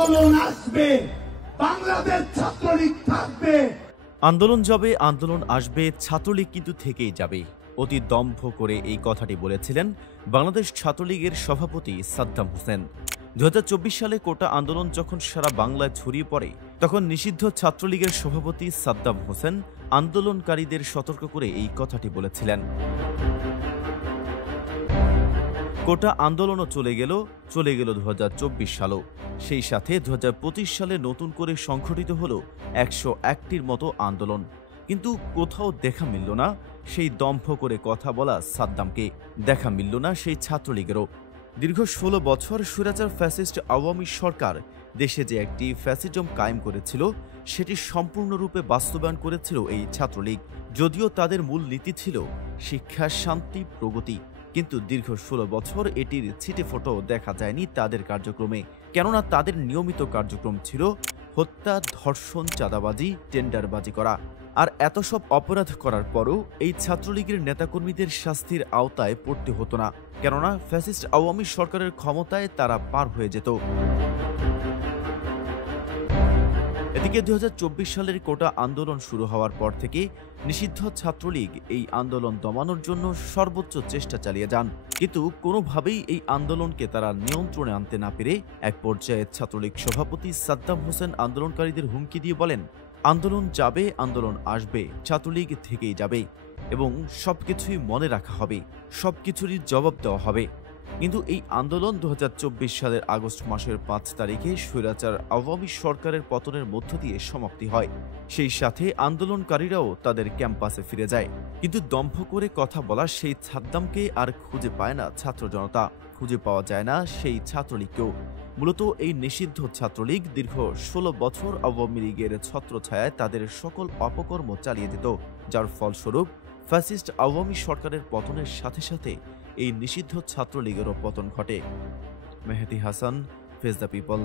আন্দোলন আসবে, বাংলাদেশ ছাত্রলীগ থাকবে। আন্দোলন যাবে, আন্দোলন আসবে, ছাত্রলীগ কিন্তু থেকেই যাবে। অতি দম্ভ করে এই কথাটি বলেছিলেন বাংলাদেশ ছাত্রলীগের সভাপতি সাদ্দাম হোসেন। 2024 সালে কোটা আন্দোলন যখন সারা বাংলায় ছড়িয়ে পড়ে, তখন নিষিদ্ধ ছাত্রলীগের সভাপতি সাদ্দাম হোসেন আন্দোলনকারীদের সতর্ক করে এই কথাটি বলেছিলেন। কোটা আন্দোলনও চলে গেল 2024 সালও। সেই সাথে 2025 সালে নতুন করে সংগঠিত হলো 101টির মতো আন্দোলন। কিন্তু কোথাও দেখা মিলল না সেই দম্ভ করে কথা বলা সাদ্দামকে, দেখা মিলল না সেই ছাত্রলীগেরও। দীর্ঘ 16 বছর স্বৈরাচার ফ্যাসিস্ট আওয়ামী সরকার দেশে যে একটি ফ্যাসিজম কায়েম করেছিল, সেটি সম্পূর্ণরূপে বাস্তবায়ন করেছিল এই ছাত্রলীগ। যদিও তাদের মূল নীতি ছিল শিক্ষা, শান্তি, প্রগতি, কিন্তু দীর্ঘ 16 বছর এটির ছিটেফোঁটাও দেখা যায়নি তাদের কার্যক্রমে। কেননা তাদের নিয়মিত কার্যক্রম ছিল হত্যা, ধর্ষণ, চাঁদাবাজি, টেন্ডারবাজি করা। আর এত সব অপরাধ করার পরও এই ছাত্রলীগের নেতাকর্মীদের শাস্তির আওতায় পড়তে হতো না, কেননা ফ্যাসিস্ট আওয়ামী সরকারের ক্ষমতায় তারা পার হয়ে যেত। এদিকে 2024 সালের কোটা আন্দোলন শুরু হওয়ার পর থেকে নিষিদ্ধ ছাত্রলীগ এই আন্দোলন দমানোর জন্য সর্বোচ্চ চেষ্টা চালিয়ে যান, কিন্তু কোনোভাবেই এই আন্দোলনকে তারা নিয়ন্ত্রণে আনতে না পেরে এক পর্যায়ে ছাত্রলীগ সভাপতি সাদ্দাম হোসেন আন্দোলনকারীদের হুমকি দিয়ে বলেন, আন্দোলন যাবে, আন্দোলন আসবে, ছাত্রলীগ থেকেই যাবে এবং সবকিছুই মনে রাখা হবে, সবকিছুরই জবাব দেওয়া হবে। কিন্তু এই আন্দোলন 2024 সালের আগস্ট মাসের 5 তারিখে স্বৈরাচার আওয়ামী সরকারের পতনের মধ্য দিয়ে সমাপ্তি হয়। সেই সাথে আন্দোলনকারীরাও তাদের ক্যাম্পাসে ফিরে যায়। কিন্তু দম্ভ করে কথা বলা সেই সাদ্দামকে আর খুঁজে পায় না ছাত্র জনতা, খুঁজে পাওয়া যায় না সেই ছাত্রলীগকেও। মূলত এই নিষিদ্ধ ছাত্রলীগ দীর্ঘ 16 বছর আওয়ামী লীগের ছত্রছায়ায় তাদের সকল অপকর্ম চালিয়ে যেত, যার ফলস্বরূপ ফ্যাসিস্ট আওয়ামী সরকারের পতনের সাথে সাথে এই নিষিদ্ধ ছাত্রলীগেরও পতন ঘটে। মেহেদী হাসান, ফেজ দ্য পিপল।